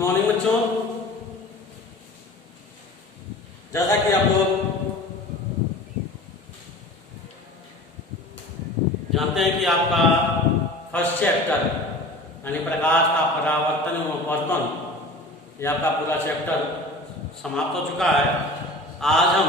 Morning बच्चों। जैसा कि आप लोग जानते हैं कि आपका फर्स्ट चैप्टर यानी प्रकाश का परावर्तन एवं अपवर्तन, ये आपका पूरा चैप्टर समाप्त हो चुका है। आज हम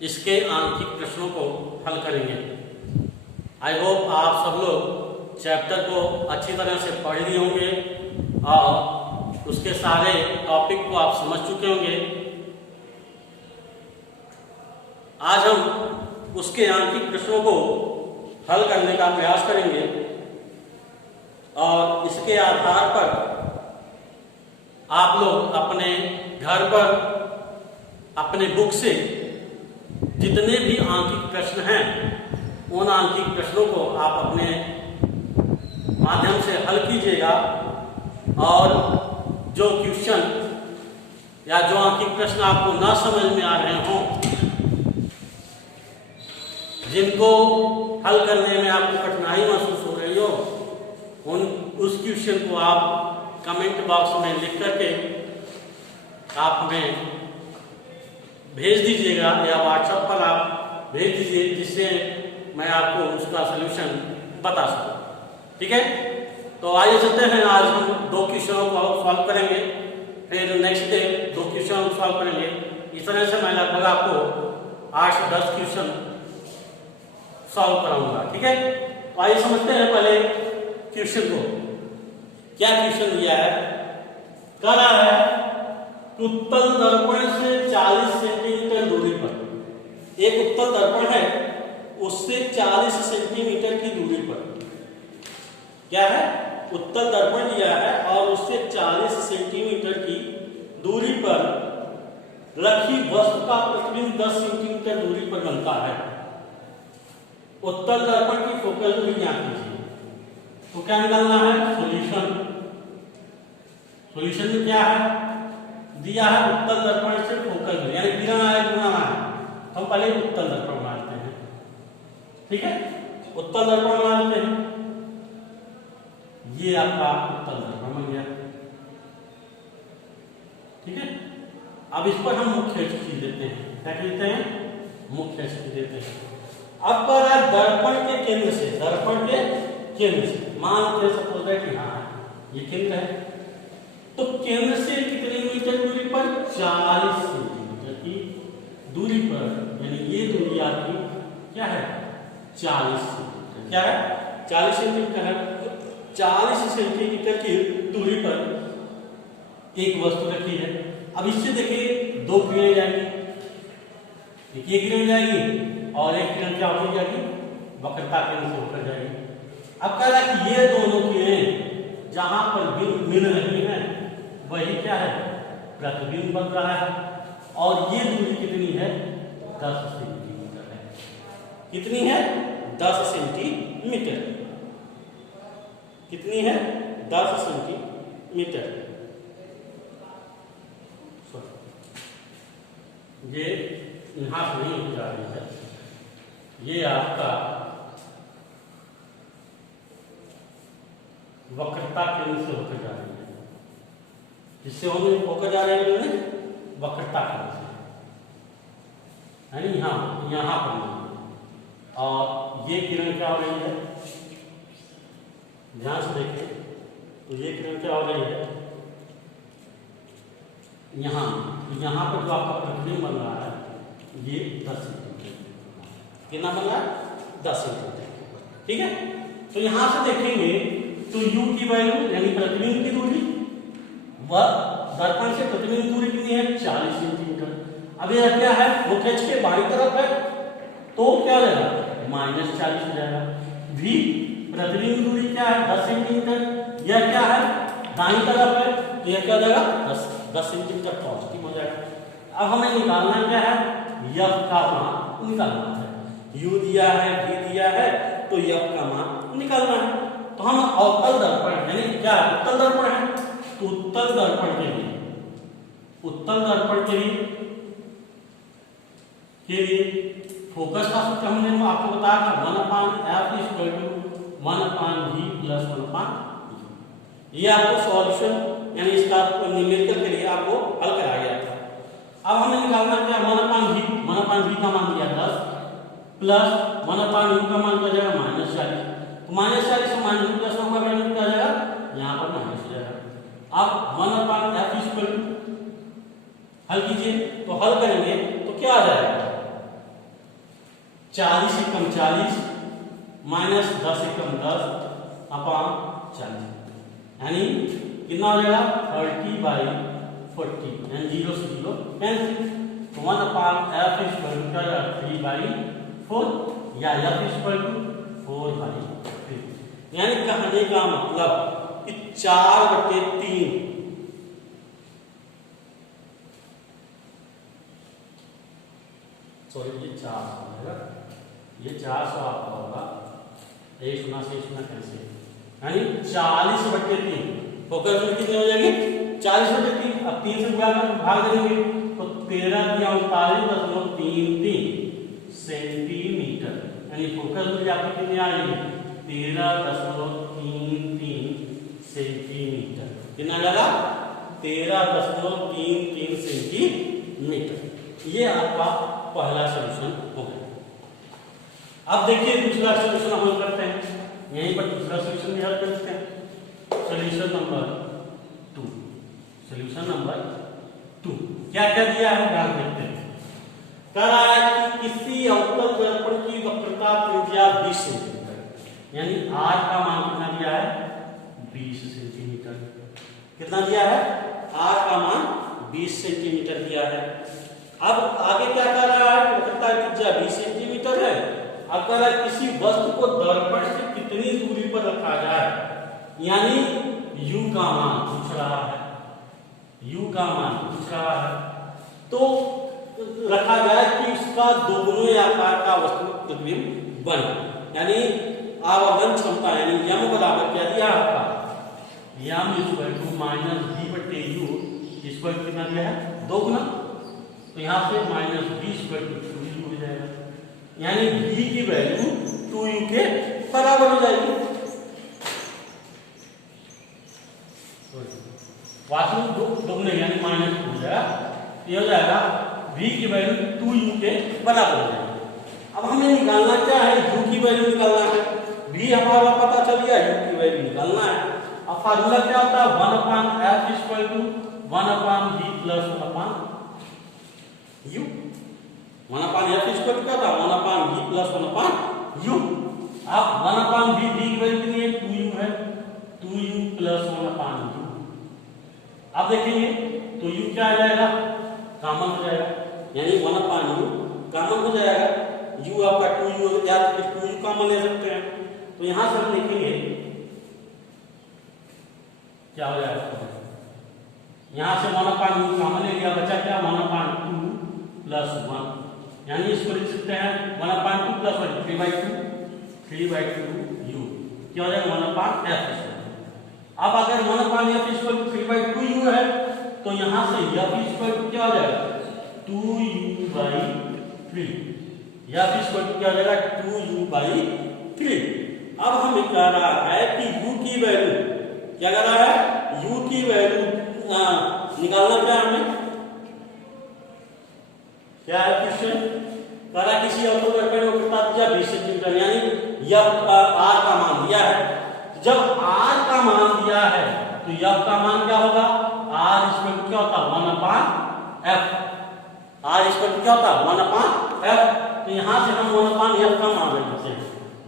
इसके आंशिक प्रश्नों को हल करेंगे। आई होप आप सब लोग चैप्टर को अच्छी तरह से पढ़ लिए होंगे और उसके सारे टॉपिक को आप समझ चुके होंगे। आज हम उसके आंशिक प्रश्नों को हल करने का प्रयास करेंगे और इसके आधार पर आप लोग अपने घर पर अपने बुक से जितने भी आंशिक प्रश्न हैं उन आंशिक प्रश्नों को आप अपने माध्यम से हल कीजिएगा और जो क्वेश्चन या जो आंशिक प्रश्न आपको ना समझ में आ रहे हों, जिनको हल करने में आपको कठिनाई महसूस हो रही हो, उस क्वेश्चन को आप कमेंट बॉक्स में लिख करके आप हमें भेज दीजिएगा या व्हाट्सएप पर आप भेज दीजिए, जिससे मैं आपको उसका सलूशन बता सकूं। ठीक है, तो आइए चलते हैं। आज हम 2 क्वेश्चनों को सॉल्व करेंगे, फिर नेक्स्ट डे 2 क्वेश्चन सॉल्व करेंगे। इस तरह से मैं लगभग आपको 8 से 10 क्वेश्चन सॉल्व कराऊंगा। ठीक है, तो आइए समझते हैं पहले क्वेश्चन को। क्या क्वेश्चन दिया है? कह रहा है उत्तल दर्पण से 40 सेंटीमीटर दूरी पर, एक उत्तल दर्पण है उससे 40 सेंटीमीटर की दूरी पर, क्या है, उत्तल दर्पण लिया है और उससे 40 सेंटीमीटर की दूरी पर रखी वस्तु का प्रतिबिंब 10 सेंटीमीटर दूरी पर बनता है। उत्तल दर्पण की फोकल दूरी ज्ञात कीजिए। तो क्या निकालना है? सॉल्यूशन। सॉल्यूशन में क्या है दिया है? उत्तल दर्पण से फोकल दूरी यानी किरण आए गुना है। हम पहले उत्तल दर्पण मानते हैं। ठीक है, उत्तल दर्पण मानते हैं। ये आपका उत्तल दर्पण बन गया। ठीक है, अब इस पर हम मुख्य चीज देते हैं। क्या कहते हैं? मुख्य चीज देते हैं। अब पर दर्पण के केंद्र से, दर्पण के केंद्र से मान के सपोज है कि हाँ ये केंद्र है, तो केंद्र से कितने मीटर दूरी पर? 40 सेंटीमीटर की दूरी पर, यानी ये दूरी आपकी क्या है? 40 सेंटीमीटर। क्या है? 40 सेंटीमीटर है। 40 सेंटीमीटर की दूरी पर एक वस्तु रखी है। अब इससे देखिए 2 किरणें जाएंगी, एक ये किरण जाएगी और एक किरण क्या हो जाएगी? वक्रता केंद्र से होकर जाएगी। अब कह रहा है कि ये दोनों किरणें जहां पर मिल रही हैं वही क्या है? प्रतिबिंब बन रहा है। और ये दूरी कितनी है? 10 सेंटीमीटर है। कितनी है? 10 सेंटीमीटर। कितनी है? 10 सेंटीमीटर। ये यहां से नहीं हो जा रही है, ये आपका वक्रता केंद्र से होकर जा रही है। जिससे होकर जा रही है वक्रता केंद्र से, यानी यहां पर। और ये किरण क्या हो रही है? ध्यान से देखें तो ये किरण क्या हो रही है? यहाँ पर जो आपका प्रतिबिंब बन रहा है ये 10 सेंटीमीटर। कितना बन रहा है? 10 सेंटीमीटर। ठीक है, तो यहां से देखेंगे तो u की वैल्यू यानी प्रतिबिंब की दूरी व दर्पण से प्रतिबिंब दूरी कितनी है? 40 सेंटीमीटर। अब यह क्या है? वो खींच के बाईं तरफ है तो क्या हो जाएगा? -40 हो जाएगा। v प्रतिबिंब दूरी क्या है? 10 सेंटीमीटर। यह क्या है? दाईं तरफ है तो यह क्या हो जाएगा? 10 सेंटीमीटर पॉजिटिव हो जाएगा। अब हमें निकालना क्या है? f का मान निकालना है। u दिया है, v दिया है, तो f का मान निकालना है। तो हम अवतल दर्पण यानी क्या है? उत्तल दर्पण है, तो उत्तल दर्पण के लिए फोकस का सूत्र हमने आपको बताया था 1/f = 1/v + 1/e। ये आपको सॉल्यूशन यानी इसका न्यूमेरिकल के लिए आपको हल कराया गया था। अब हमें निकालना क्या, 1/v का मान दिया 10 प्लस 1/u का मान क्या जाएगा -40। तो -40 से -10 का वैल्यू क्या जाएगा, यहाँ पर माइनस हो जाएगा। अब 1/f हल कीजिए, तो हल करेंगे तो क्या आ जाएगा, 40 से कम 40 माइनस 10 से कम 10 अपॉन 40, यानी कितना हो जाएगा 30/40, यानी 0 से 0 कैंसिल। तो 1/f क्या जाएगा 3/4 या f 4/3, यानी कहने का मतलब कि 4/3 सॉरी ये 400 होगा, ये 400 आपका होगा, एक सुना से सुना कैसे, यानी 40/3 फोकस में कितनी हो जाएगी 40/3। अब 3 से भाग देंगे तो 1339.33 सेंटीमीटर, यानी फोकस में आपकी कितनी आएगी 13.33 सेंटीमीटर, कितना लगा 13.33 सेंटीमीटर। ये आपका पहला सॉल्यूशन हो गया। अब देखिए दूसरा सॉल्यूशन हम करते हैं, यहीं पर दूसरा सॉल्यूशन भी हल करते हैं। सॉल्यूशन नंबर 2 क्या क्या दिया है ध्यान देखते हैं। कह रहा है कि किसी अवतल दर्पण की वक्रता त्रिज्या 20 सेंटीमीटर, यानी r का मान कितना दिया है 20 सेंटीमीटर। कितना दिया है, r का मान 20 सेंटीमीटर दिया है। अब आगे क्या कर रहा है, वक्रता त्रिज्या 20 सेंटीमीटर है। अब कह रहा है किसी वस्तु को दर्पण से कितनी दूरी पर रखा जाए, यानी u का मान पूछ रहा है, u का मान पूछ रहा है, तो रखा जाए कि उसका दोगुने आकार का वस्तु प्रतिबिंब बने, यानी आवर्धन क्षमता, यानी m बराबर क्या दिया आपका m -v/u कितना दिया है दोगुना, तो यहाँ से -20/2u हो जाएगा, यानी v की वैल्यू 2u के बराबर हो जाएगी। वास्तव में दोगुने यानी -2 हो जाएगा, ये हो जाएगा v की वैल्यू 2u के बराबर हो जाएगी। अब हमें निकालना क्या है, u की वैल्यू निकालना है। v हमारा पता चल गया, u की वैल्यू निकालना है। अब फार्मूला क्या होता है 1/f = 1/v + 1/u। 1/f = क्या था 1/v + 1/u। अब 1/v की वैल्यू कितनी है 2u है, 2u + 1/u। अब देखेंगे तो u क्या आ जाएगा कॉमन हो जाएगा, यानी 1/u कॉमन हो जाएगा। u आपका 2u या तो 2u कॉमन ले सकते हैं, तो यहां से हम देखेंगे क्या हो जाएगा, यहां से 1/u कॉमन ले लिया, बचा क्या 1/2 + 1, यानी इसको लिख सकते हैं 1/2 + 1 3/2u, क्या हो जाएगा 1/f। अब अगर 1/f = 3/2u है तो यहां से f = क्या हो जाएगा 2u/3, f = क्या हो जाएगा 2u/3। अब हमें कह रहा है कि u की वैल्यू क्या कर रहा है, u की वैल्यू निकालना क्या है हमें, क्या है क्वेश्चन, कह रहा किसी अवतल दर्पण में वक्रता त्रिज्या 20 सेंटीमीटर, यानी यह r का मान दिया है। जब r का मान दिया है तो f का मान क्या होगा, r = क्या होता 1/f, r = क्या होता 1/f। तो यहां से हम 1/f का मान रखते हैं,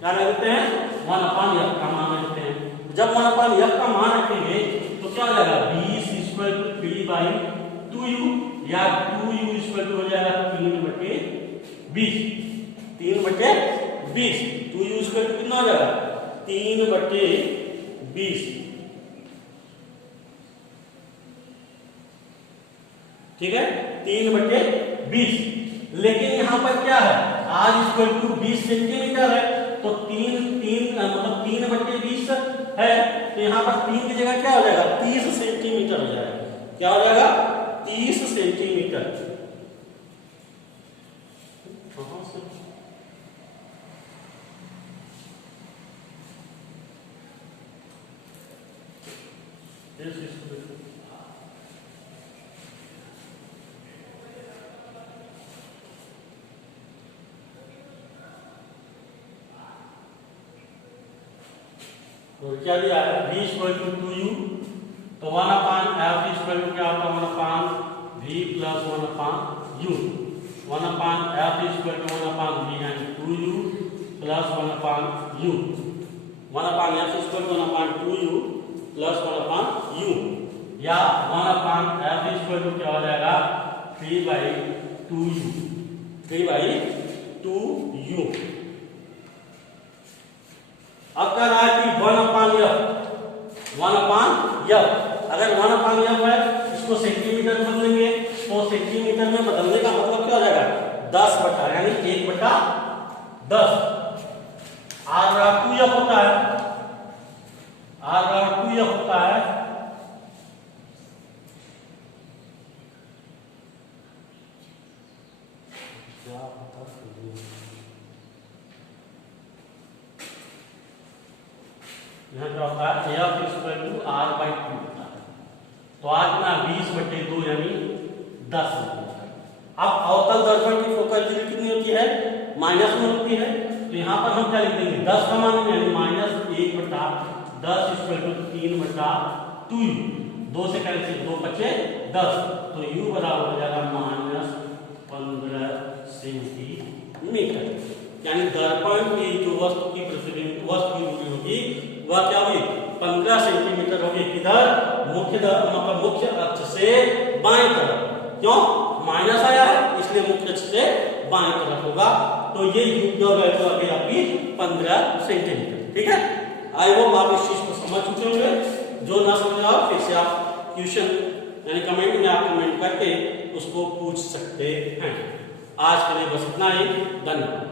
क्या रखते हैं 1/f का मान रखते हैं। जब 1/f का मान रखेंगे तो क्या हो जाएगा 20 = 3/2u, या 2u = हो जाएगा 3/20, 3/20, 2u = कितना हो जाएगा 3/20, ठीक है 3/20। लेकिन यहां पर क्या है r = 20 सेंटीमीटर है, तो 3 मतलब 3/20 है, तो यहां पर 3 की जगह क्या हो जाएगा 30 सेंटीमीटर हो जाएगा, क्या हो जाएगा 30 सेंटीमीटर। तो क्या दिया है v इक्वल टू 2u, तो 1/f इक्वल टू क्या होगा 1/v plus 1/u, 1/f equal to 1/v यानी 2u plus 1/u, 1/f equal to 1/2u plus 1/u, या 1/f इक्वल टू क्या हो जाएगा 3/2u, 3/2u। अब क्या रहा कि 1/f, अगर 1/f है इसको सेंटीमीटर में बदलेंगे, तो सेंटीमीटर में बदलने का मतलब क्या हो जाएगा 10 बटा, यानी 1/10। r2f होता है, r2f होता है यहाँ क्या होता है f इक्वल टू r/2 होता है, तो आज ना 20/2 यानी 10 सेंटीमीटर। अब अवतल दर्पण की फोकल दूरी कितनी होती है माइनस में होती है, तो यहाँ पर हम क्या लिख देंगे 10 का मान यानी -1/10 इक्वल टू 3/2u, 2 से कैंसिल 2 बचे 10, तो u बराबर हो जाएगा -15 सेंटीमीटर। यानी दर्पण की जो वस्तु की प्रतिबिंब वस्तु की दूरी होगी वह क्या हुई 15 सेंटीमीटर होगी। किधर मतलब मुख्य अक्ष से बाएं तरफ, क्यों माइनस आया है इसलिए मुख्य अक्ष से बाएं तरफ होगा, तो ये वैल्यू आ गई आपकी 15 सेंटीमीटर। ठीक है, आई होप आप इस चीज को समझ चुके होंगे। जो ना समझ आओ फिर से आप क्वेश्चन यानी कमेंट में आप कमेंट करके उसको पूछ सकते हैं। आज के लिए बस इतना ही, धन्यवाद।